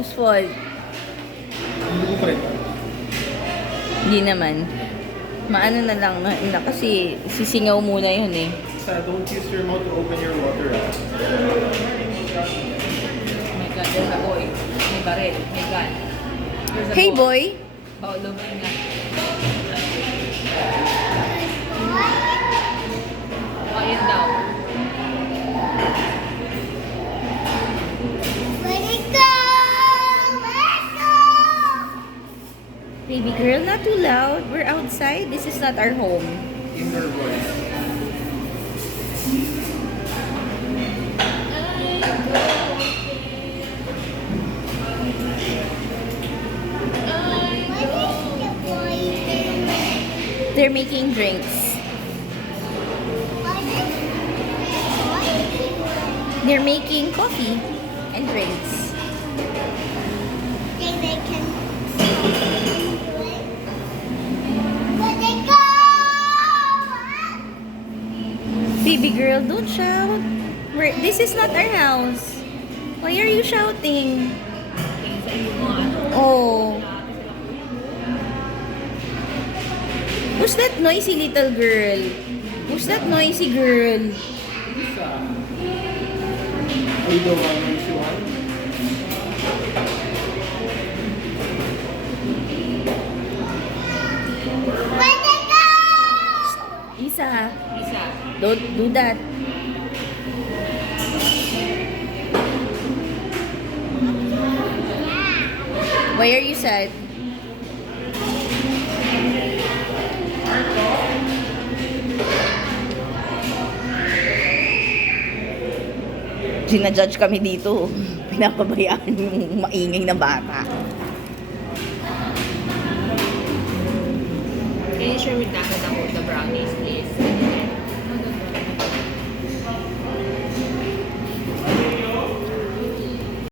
Whose fault? Hindi ko pa rin. Hindi naman. Maano na lang na kasi sisingaw muna yun eh. Sa don't use your mouth to open your water. Oh my God, there's a boy. May baril, may gun. There's a Hey boy! Oh, lumay nga. Ayun daw. Let it go! Let it go! Baby girl, not too loud. We're outside. This is not our home. Inner voice. What is the boy doing? They're making drinks. What is he doing? They're making coffee and drinks. Think they can do it? Let it go! Baby girl, don't shout. This is not our house. Why are you shouting? Tingin sa iyo mga ano. Oh. Who's that noisy little girl? Who's that noisy girl? Isa. Ay, the one who's the one. Let it go! Isa, Isa. don't do that. Why are you sad? Sinajudge kami dito. Pinapabayaan yung maingay na bata. Can you share with Dada the brownies, please?